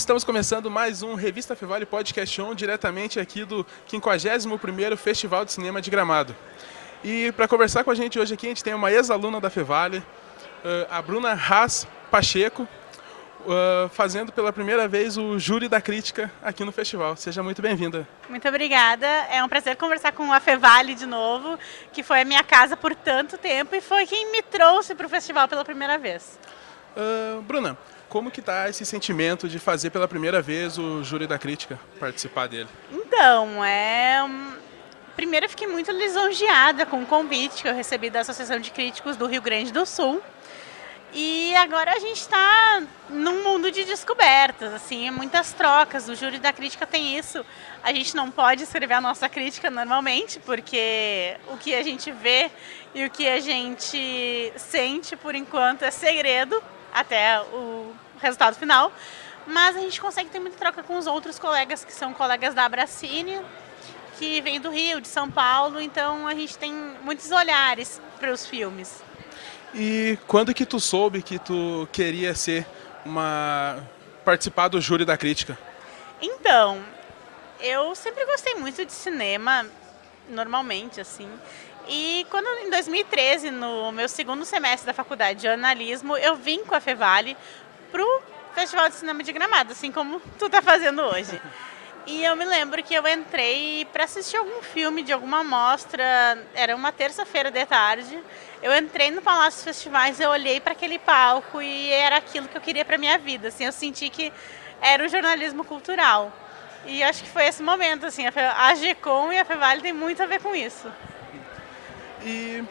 estamos começando mais um Revista Fevale Podcast On, diretamente aqui do 51º Festival de Cinema de Gramado. E para conversar com a gente hoje aqui, a gente tem uma ex-aluna da Fevale, a Bruna Haas Pacheco, fazendo pela primeira vez o júri da crítica aqui no festival. Seja muito bem-vinda. Muito obrigada. É um prazer conversar com a Fevale de novo, que foi a minha casa por tanto tempo e foi quem me trouxe para o festival pela primeira vez. Bruna, como que está esse sentimento de fazer pela primeira vez o júri da crítica, participar dele? Então, primeiro eu fiquei muito lisonjeada com o convite que eu recebi da Associação de Críticos do Rio Grande do Sul. E agora a gente está num mundo de descobertas, assim, muitas trocas. O júri da crítica tem isso. A gente não pode escrever a nossa crítica normalmente, porque o que a gente vê e o que a gente sente, por enquanto, é segredo até o resultado final. Mas a gente consegue ter muita troca com os outros colegas, que são colegas da Abracine, que vêm do Rio, de São Paulo. Então a gente tem muitos olhares para os filmes. E quando que tu soube que tu queria participar do júri da crítica? Então, eu sempre gostei muito de cinema, normalmente, assim. E quando, em 2013, no meu segundo semestre da faculdade de jornalismo, eu vim com a Fevale pro Festival de Cinema de Gramado, assim como tu tá fazendo hoje. E eu me lembro que eu entrei para assistir algum filme de alguma mostra, era uma terça-feira de tarde. Eu entrei no Palácio dos Festivais, eu olhei para aquele palco e era aquilo que eu queria para minha vida. Assim, eu senti que era o jornalismo cultural. E acho que foi esse momento, assim, a GECOM e a Fevale tem muito a ver com isso. E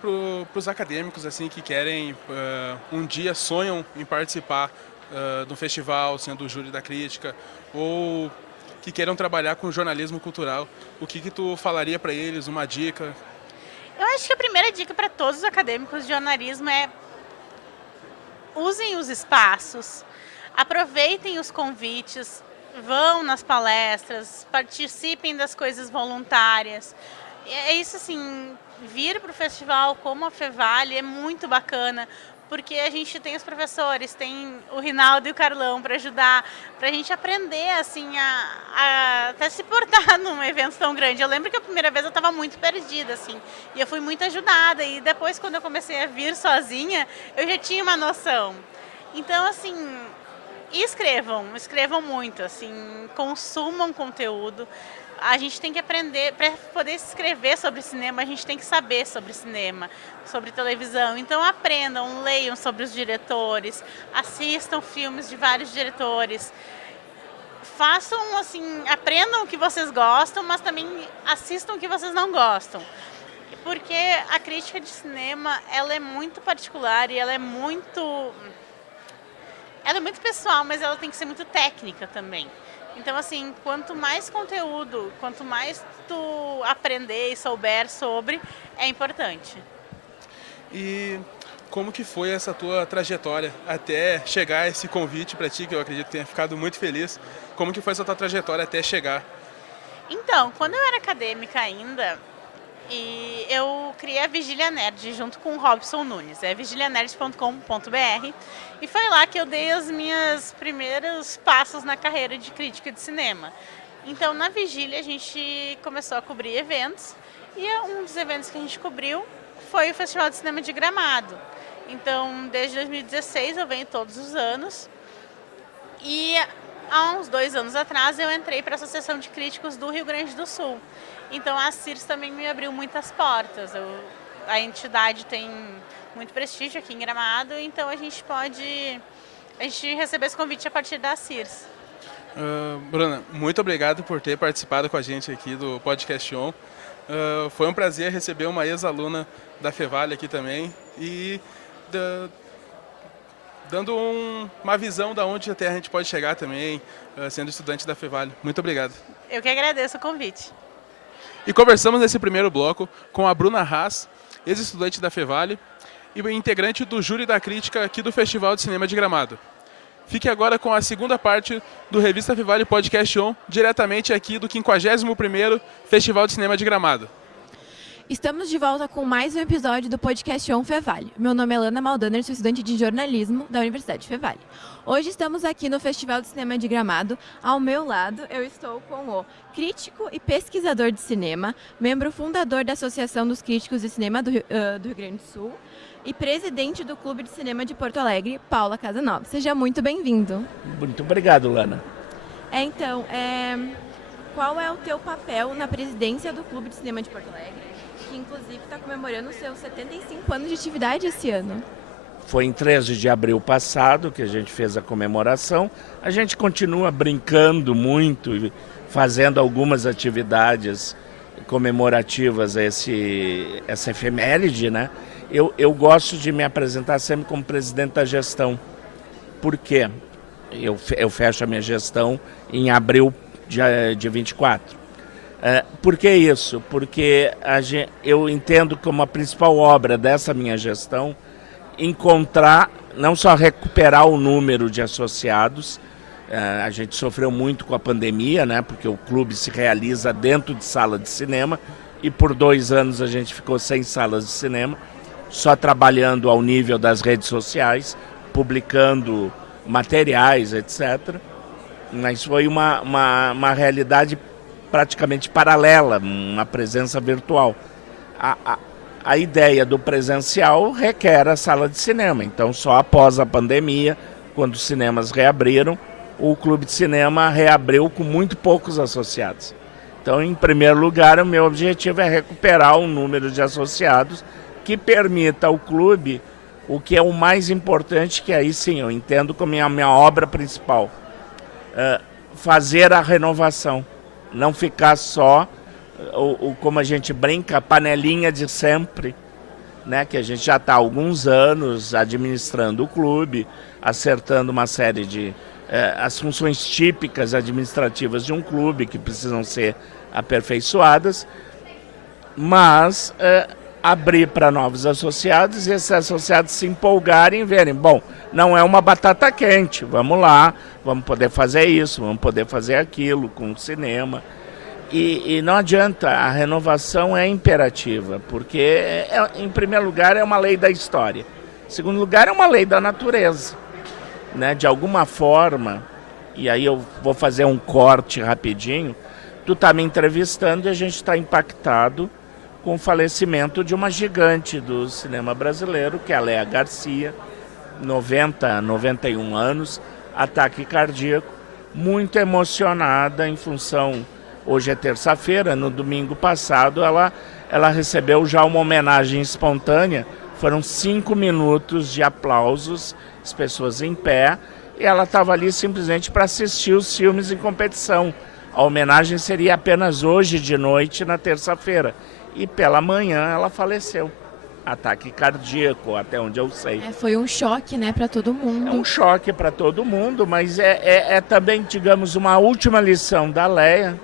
para os acadêmicos assim que querem, um dia sonham em participar do festival, sendo o júri da crítica, ou que queiram trabalhar com jornalismo cultural, o que tu falaria para eles, uma dica? Eu acho que a primeira dica para todos os acadêmicos de jornalismo é: usem os espaços, aproveitem os convites, vão nas palestras, participem das coisas voluntárias. É isso, assim, vir para o festival como a Fevale é muito bacana, porque a gente tem os professores, tem o Rinaldo e o Carlão para ajudar, para a gente aprender, assim, a até se portar num evento tão grande. Eu lembro que a primeira vez eu estava muito perdida, assim, e eu fui muito ajudada, e depois, quando eu comecei a vir sozinha, eu já tinha uma noção. Então, assim, escrevam muito, assim, consumam conteúdo. A gente tem que aprender, para poder escrever sobre cinema, a gente tem que saber sobre cinema, sobre televisão. Então aprendam, leiam sobre os diretores, assistam filmes de vários diretores. Façam, assim, aprendam o que vocês gostam, mas também assistam o que vocês não gostam. Porque a crítica de cinema, ela é muito particular e ela é muito pessoal, mas ela tem que ser muito técnica também. Então, assim, quanto mais conteúdo, quanto mais tu aprender e souber sobre, é importante. E como que foi essa tua trajetória até chegar a esse convite para ti, que eu acredito que tenha ficado muito feliz? Como que foi essa tua trajetória até chegar? Então, quando eu era acadêmica ainda, e eu criei a Vigília Nerd junto com o Robson Nunes, é vigilianerd.com.br, e foi lá que eu dei os meus primeiros passos na carreira de crítica de cinema. Então, na Vigília, a gente começou a cobrir eventos, e um dos eventos que a gente cobriu foi o Festival de Cinema de Gramado. Então, desde 2016 eu venho todos os anos, e há uns 2 anos atrás eu entrei para a Associação de Críticos do Rio Grande do Sul. Então a CIRS também me abriu muitas portas. A entidade tem muito prestígio aqui em Gramado, então a gente recebeu esse convite a partir da CIRS. Bruna, muito obrigado por ter participado com a gente aqui do Podcast On. Foi um prazer receber uma ex-aluna da Fevale aqui também e dando uma visão de onde até a gente pode chegar também, sendo estudante da Fevale. Muito obrigado. Eu que agradeço o convite. E conversamos nesse primeiro bloco com a Bruna Haas, ex-estudante da Fevale e integrante do júri da crítica aqui do Festival de Cinema de Gramado. Fique agora com a segunda parte do Revista Fevale Podcast On, diretamente aqui do 51º Festival de Cinema de Gramado. Estamos de volta com mais um episódio do podcast On Fevale. Meu nome é Lana Maldaner, sou estudante de jornalismo da Universidade Fevale. Hoje estamos aqui no Festival de Cinema de Gramado. Ao meu lado, eu estou com o crítico e pesquisador de cinema, membro fundador da Associação dos Críticos de Cinema do Rio Grande do Sul e presidente do Clube de Cinema de Porto Alegre, Paula Casanova. Seja muito bem-vindo. Muito obrigado, Lana. Qual é o teu papel na presidência do Clube de Cinema de Porto Alegre, que inclusive está comemorando os seus 75 anos de atividade esse ano? Foi em 13 de abril passado que a gente fez a comemoração. A gente continua brincando muito e fazendo algumas atividades comemorativas a essa efeméride, né? Eu gosto de me apresentar sempre como presidente da gestão. Por quê? Eu fecho a minha gestão em abril de 24. Por que isso? Porque eu entendo como a principal obra dessa minha gestão encontrar, não só recuperar o número de associados. A gente sofreu muito com a pandemia, né? Porque o clube se realiza dentro de sala de cinema e por 2 anos a gente ficou sem salas de cinema, só trabalhando ao nível das redes sociais, publicando materiais, etc. Mas foi uma realidade praticamente paralela, uma presença virtual. A ideia do presencial requer a sala de cinema, então só após a pandemia, quando os cinemas reabriram, o Clube de Cinema reabriu com muito poucos associados. Então, em primeiro lugar, o meu objetivo é recuperar o número de associados que permita ao clube o que é o mais importante, que aí sim eu entendo como a minha obra principal. Fazer a renovação, não ficar só, como a gente brinca, a panelinha de sempre, né? Que a gente já está há alguns anos administrando o clube, acertando uma série de as funções típicas administrativas de um clube que precisam ser aperfeiçoadas, mas abrir para novos associados e esses associados se empolgarem e verem, bom, não é uma batata quente, vamos lá, vamos poder fazer isso, vamos poder fazer aquilo com o cinema. E não adianta, a renovação é imperativa, porque, em primeiro lugar, é uma lei da história. Em segundo lugar, é uma lei da natureza. Né? De alguma forma, e aí eu vou fazer um corte rapidinho, tu está me entrevistando e a gente está impactado com o falecimento de uma gigante do cinema brasileiro, que é a Léa Garcia, 91 anos, ataque cardíaco, muito emocionada em função, hoje é terça-feira, no domingo passado ela recebeu já uma homenagem espontânea, foram 5 minutos de aplausos, as pessoas em pé, e ela estava ali simplesmente para assistir os filmes em competição. A homenagem seria apenas hoje de noite, na terça-feira. E pela manhã ela faleceu. Ataque cardíaco, até onde eu sei. Foi um choque, né, para todo mundo. É um choque para todo mundo, mas é também, digamos, uma última lição da Léa,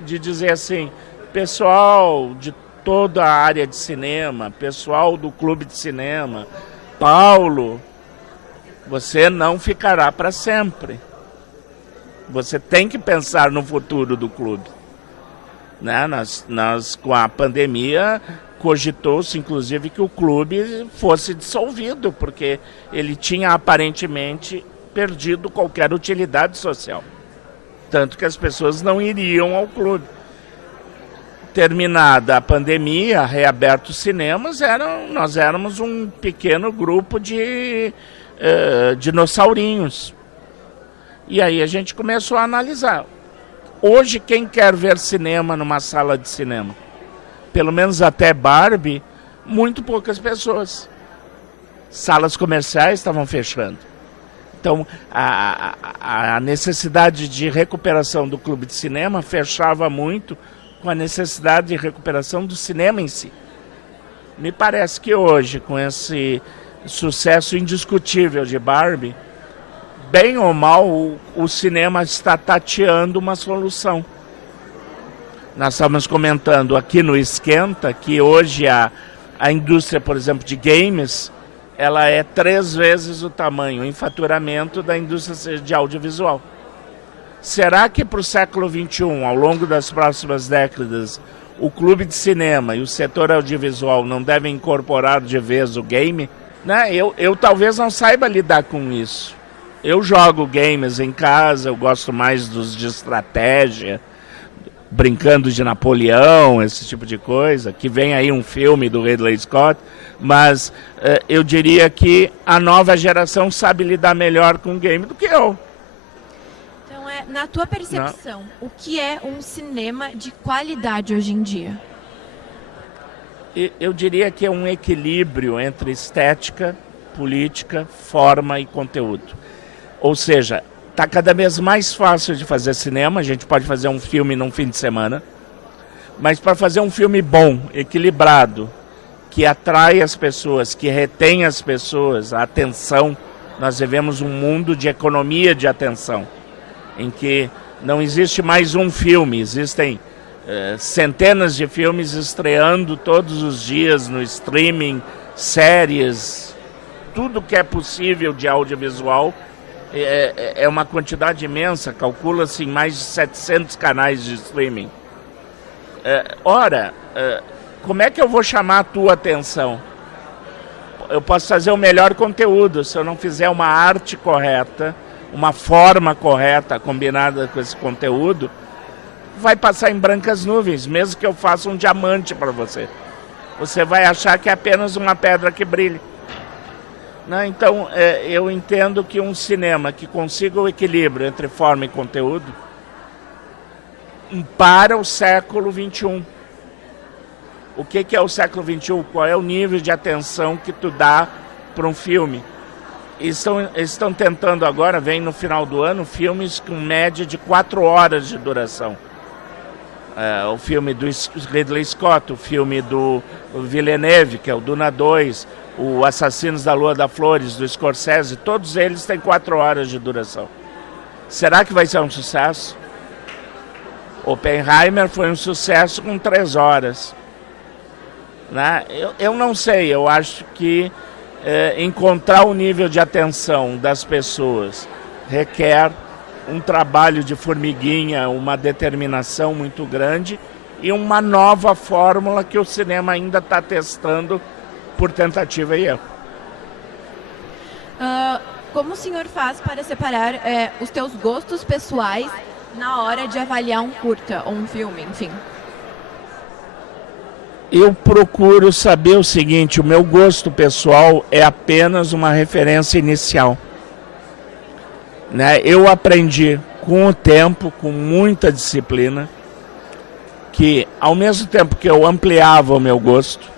de dizer assim, pessoal de toda a área de cinema, pessoal do Clube de Cinema, Paulo, você não ficará para sempre. Você tem que pensar no futuro do clube. Né? Nós, com a pandemia, cogitou-se, inclusive, que o clube fosse dissolvido, porque ele tinha aparentemente perdido qualquer utilidade social. Tanto que as pessoas não iriam ao clube. Terminada a pandemia, reabertos os cinemas, nós éramos um pequeno grupo de dinossaurinhos. E aí a gente começou a analisar. Hoje, quem quer ver cinema numa sala de cinema? Pelo menos até Barbie, muito poucas pessoas. Salas comerciais estavam fechando. Então, a necessidade de recuperação do clube de cinema fechava muito com a necessidade de recuperação do cinema em si. Me parece que hoje, com esse sucesso indiscutível de Barbie, bem ou mal, o cinema está tateando uma solução. Nós estamos comentando aqui no Esquenta que hoje a indústria, por exemplo, de games, ela é 3 vezes o tamanho em faturamento da indústria de audiovisual. Será que para o século XXI, ao longo das próximas décadas, o clube de cinema e o setor audiovisual não devem incorporar de vez o game, né? Eu talvez não saiba lidar com isso. Eu jogo games em casa, eu gosto mais dos de estratégia, brincando de Napoleão, esse tipo de coisa, que vem aí um filme do Ridley Scott, mas eu diria que a nova geração sabe lidar melhor com o game do que eu. Então, na tua percepção, o que é um cinema de qualidade hoje em dia? Eu diria que é um equilíbrio entre estética, política, forma e conteúdo. Ou seja, está cada vez mais fácil de fazer cinema, a gente pode fazer um filme num fim de semana, mas para fazer um filme bom, equilibrado, que atrai as pessoas, que retém as pessoas, a atenção, nós vivemos um mundo de economia de atenção, em que não existe mais um filme, existem centenas de filmes estreando todos os dias no streaming, séries, tudo que é possível de audiovisual. É uma quantidade imensa, calcula-se em mais de 700 canais de streaming. Como é que eu vou chamar a tua atenção? Eu posso fazer o melhor conteúdo, se eu não fizer uma arte correta, uma forma correta combinada com esse conteúdo, vai passar em brancas nuvens, mesmo que eu faça um diamante para você. Você vai achar que é apenas uma pedra que brilha. Né? Então, eu entendo que um cinema que consiga o equilíbrio entre forma e conteúdo para o século XXI. O que é o século XXI? Qual é o nível de atenção que tu dá para um filme? Estão tentando agora, vem no final do ano, filmes com média de 4 horas de duração. O filme do Ridley Scott, o filme do Villeneuve, que é o Duna 2, o Assassinos da Lua das Flores, do Scorsese, todos eles têm 4 horas de duração. Será que vai ser um sucesso? Oppenheimer foi um sucesso com 3 horas. Né? Eu não sei, eu acho que encontrar o nível de atenção das pessoas requer um trabalho de formiguinha, uma determinação muito grande e uma nova fórmula que o cinema ainda está testando por tentativa e erro. Como o senhor faz para separar os teus gostos pessoais na hora de avaliar um curta ou um filme, enfim? Eu procuro saber o seguinte, o meu gosto pessoal é apenas uma referência inicial. Né? Eu aprendi com o tempo, com muita disciplina, que ao mesmo tempo que eu ampliava o meu gosto,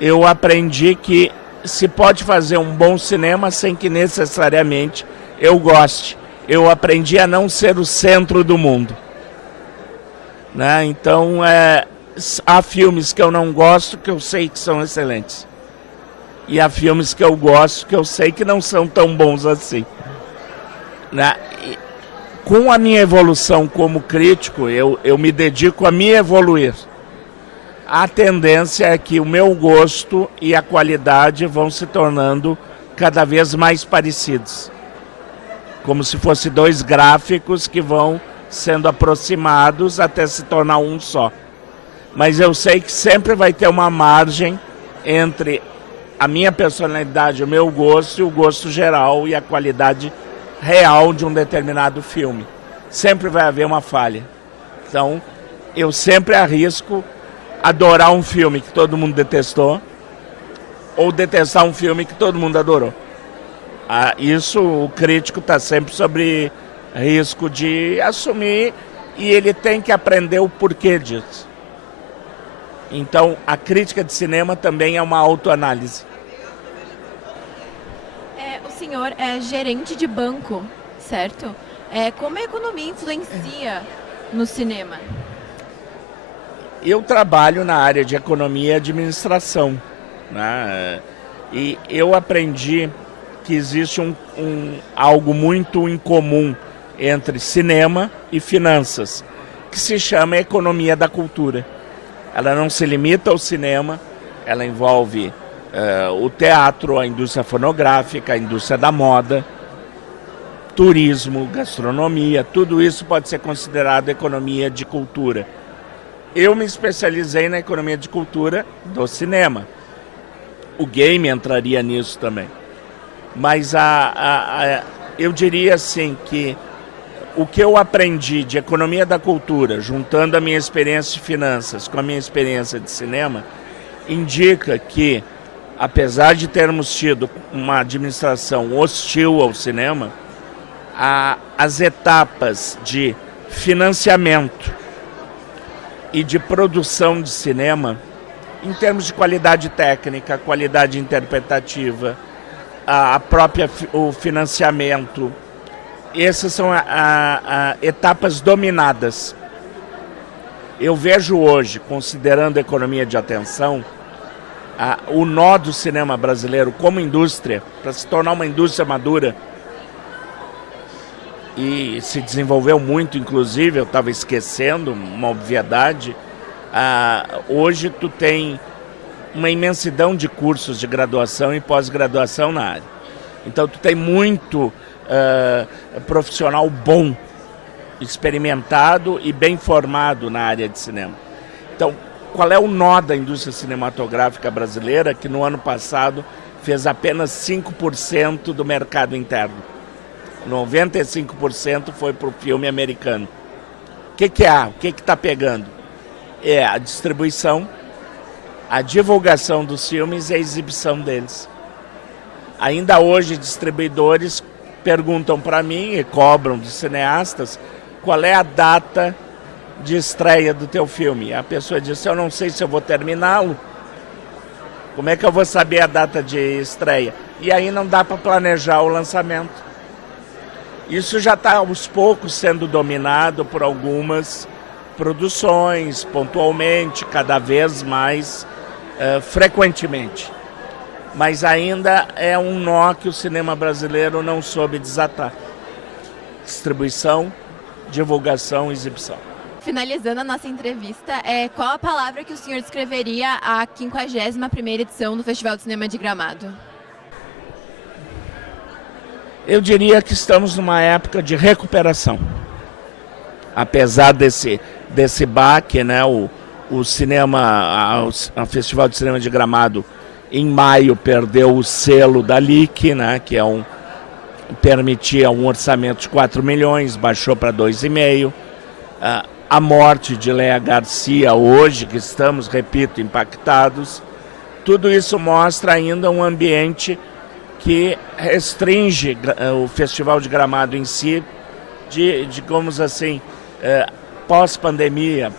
eu aprendi que se pode fazer um bom cinema sem que necessariamente eu goste. Eu aprendi a não ser o centro do mundo. Né? Então, há filmes que eu não gosto que eu sei que são excelentes. E há filmes que eu gosto que eu sei que não são tão bons assim. Né? Com a minha evolução como crítico, eu me dedico a me evoluir. A tendência é que o meu gosto e a qualidade vão se tornando cada vez mais parecidos. Como se fossem 2 gráficos que vão sendo aproximados até se tornar um só. Mas eu sei que sempre vai ter uma margem entre a minha personalidade, o meu gosto e o gosto geral e a qualidade real de um determinado filme. Sempre vai haver uma falha. Então, eu sempre arrisco adorar um filme que todo mundo detestou ou detestar um filme que todo mundo adorou. Isso o crítico está sempre sobre risco de assumir e ele tem que aprender o porquê disso. Então, a crítica de cinema também é uma autoanálise. O senhor é gerente de banco, certo? Como a economia influencia no cinema? Eu trabalho na área de economia e administração. Né? E eu aprendi que existe algo muito em comum entre cinema e finanças, que se chama economia da cultura. Ela não se limita ao cinema, ela envolve o teatro, a indústria fonográfica, a indústria da moda, turismo, gastronomia, tudo isso pode ser considerado economia de cultura. Eu me especializei na economia de cultura do cinema. O game entraria nisso também. Mas eu diria assim que o que eu aprendi de economia da cultura, juntando a minha experiência de finanças com a minha experiência de cinema, indica que, apesar de termos tido uma administração hostil ao cinema, as etapas de financiamento e de produção de cinema, em termos de qualidade técnica, qualidade interpretativa, o financiamento, essas são etapas dominadas. Eu vejo hoje, considerando a economia de atenção, o nó do cinema brasileiro como indústria, para se tornar uma indústria madura, e se desenvolveu muito, inclusive, eu estava esquecendo uma obviedade, hoje tu tem uma imensidão de cursos de graduação e pós-graduação na área. Então tu tem muito profissional bom, experimentado e bem formado na área de cinema. Então, qual é o nó da indústria cinematográfica brasileira, que no ano passado fez apenas 5% do mercado interno? 95% foi para o filme americano. O que há? O que está pegando? É a distribuição, a divulgação dos filmes e a exibição deles. Ainda hoje, distribuidores perguntam para mim e cobram dos cineastas qual é a data de estreia do teu filme. E a pessoa diz, eu não sei se eu vou terminá-lo. Como é que eu vou saber a data de estreia? E aí não dá para planejar o lançamento. Isso já está aos poucos sendo dominado por algumas produções, pontualmente, cada vez mais frequentemente. Mas ainda é um nó que o cinema brasileiro não soube desatar. Distribuição, divulgação e exibição. Finalizando a nossa entrevista, qual a palavra que o senhor descreveria a 51ª edição do Festival de Cinema de Gramado? Eu diria que estamos numa época de recuperação. Apesar desse baque, né, o Festival de Cinema de Gramado, em maio, perdeu o selo da LIC, né, que permitia um orçamento de 4 milhões, baixou para 2,5. A morte de Léa Garcia hoje, que estamos, repito, impactados. Tudo isso mostra ainda um ambiente que restringe o Festival de Gramado em si, digamos assim, pós-pandemia,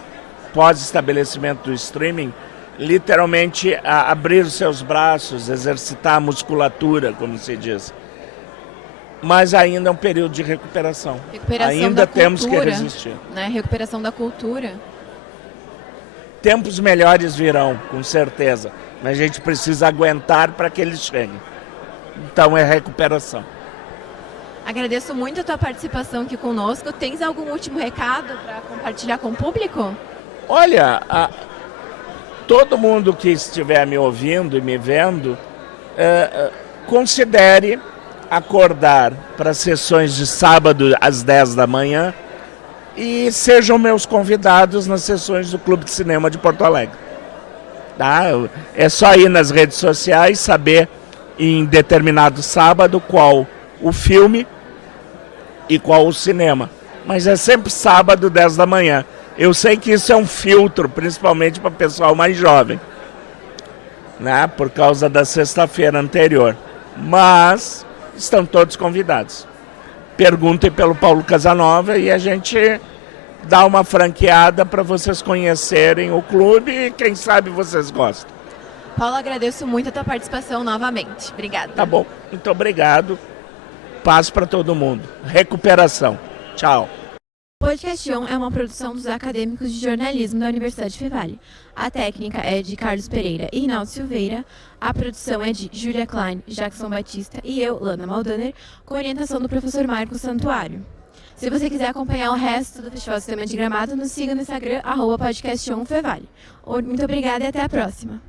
pós-estabelecimento do streaming, literalmente abrir os seus braços, exercitar a musculatura, como se diz. Mas ainda é um período de recuperação. Ainda temos que resistir. Né? Recuperação da cultura. Tempos melhores virão, com certeza. Mas a gente precisa aguentar para que eles cheguem. Então é recuperação. Agradeço muito a tua participação aqui conosco. Tens algum último recado para compartilhar com o público? Olha, todo mundo que estiver me ouvindo e me vendo, considere acordar para sessões de sábado às 10 da manhã e sejam meus convidados nas sessões do Clube de Cinema de Porto Alegre. Tá? É só ir nas redes sociais, saber em determinado sábado qual o filme e qual o cinema. Mas é sempre sábado, 10 da manhã. Eu sei que isso é um filtro, principalmente para o pessoal mais jovem, né? Por causa da sexta-feira anterior. Mas estão todos convidados. Perguntem pelo Paulo Casanova e a gente dá uma franqueada para vocês conhecerem o clube e quem sabe vocês gostam. Paulo, agradeço muito a tua participação novamente. Obrigada. Tá bom, muito obrigado. Paz para todo mundo. Recuperação. Tchau. O Podcast On é uma produção dos acadêmicos de jornalismo da Universidade Fevale. A técnica é de Carlos Pereira e Rinaldo Silveira. A produção é de Júlia Klein, Jackson Batista e eu, Lana Maldaner, com orientação do professor Marcos Santuário. Se você quiser acompanhar o resto do Festival de Cinema de Gramado, nos siga no Instagram, @podcastonfevale. Muito obrigada e até a próxima.